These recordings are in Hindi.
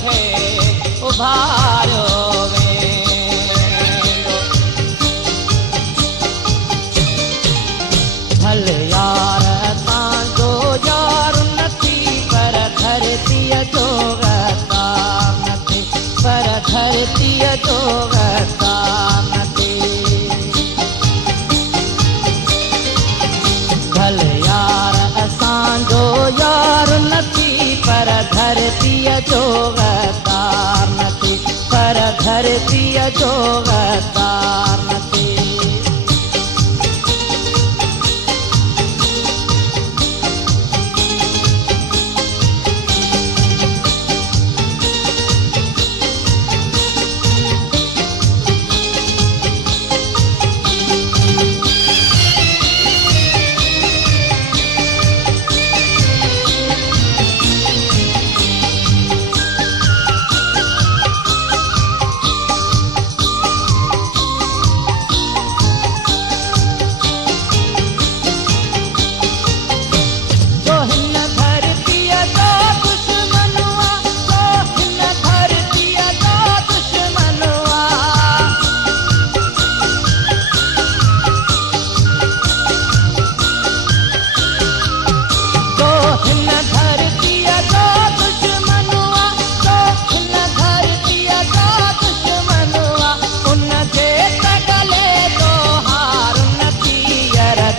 खे उभारियो वेंदो। भल यार असांजो यार नथी पर धरतीअ जो गतार नथी, पर धरतीअ जो गतार नथी। भल यार असांजो यार नथी पर धरतीअ जो गतार नथी, पर धरतीअ जो गतार नथी।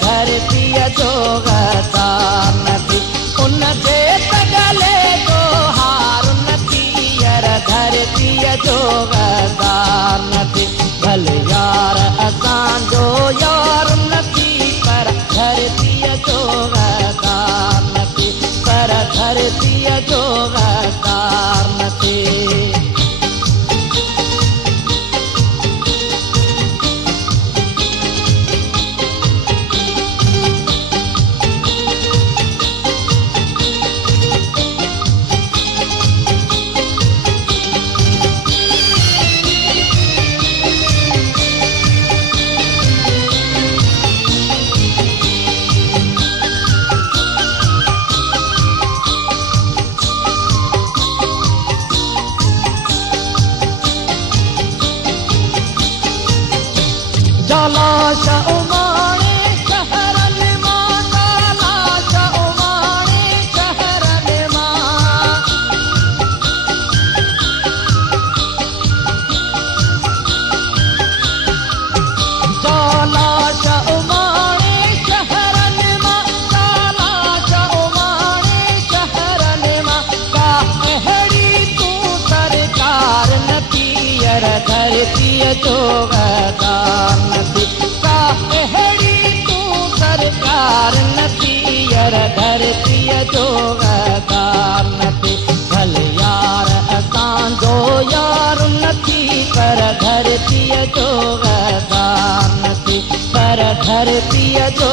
धरतीअ जो गतार नथी, उनजे तगले जो हार नथी, यार धरतीअ जो गतार नथी। भल यार असांजो यार नथी पर धरतीअ जो गतार नथी, पर धरतीअ जो गतार नथी। लाश उमाणे शहरन मां, लाश उमाणे शहरन मां। लाश उमाणे शहरन मां, लाश उमाणे शहरन मां। का अहिड़ी तूं सरकार नथी, यार धरतीअ जो गतार नथी। अहिड़ी तूं सरकार नथी, यार धरतीअ जो गतार नथी। भल यार असांजो यार नथी पर धरतीअ जो गतार नथी, पर धरतीअ जो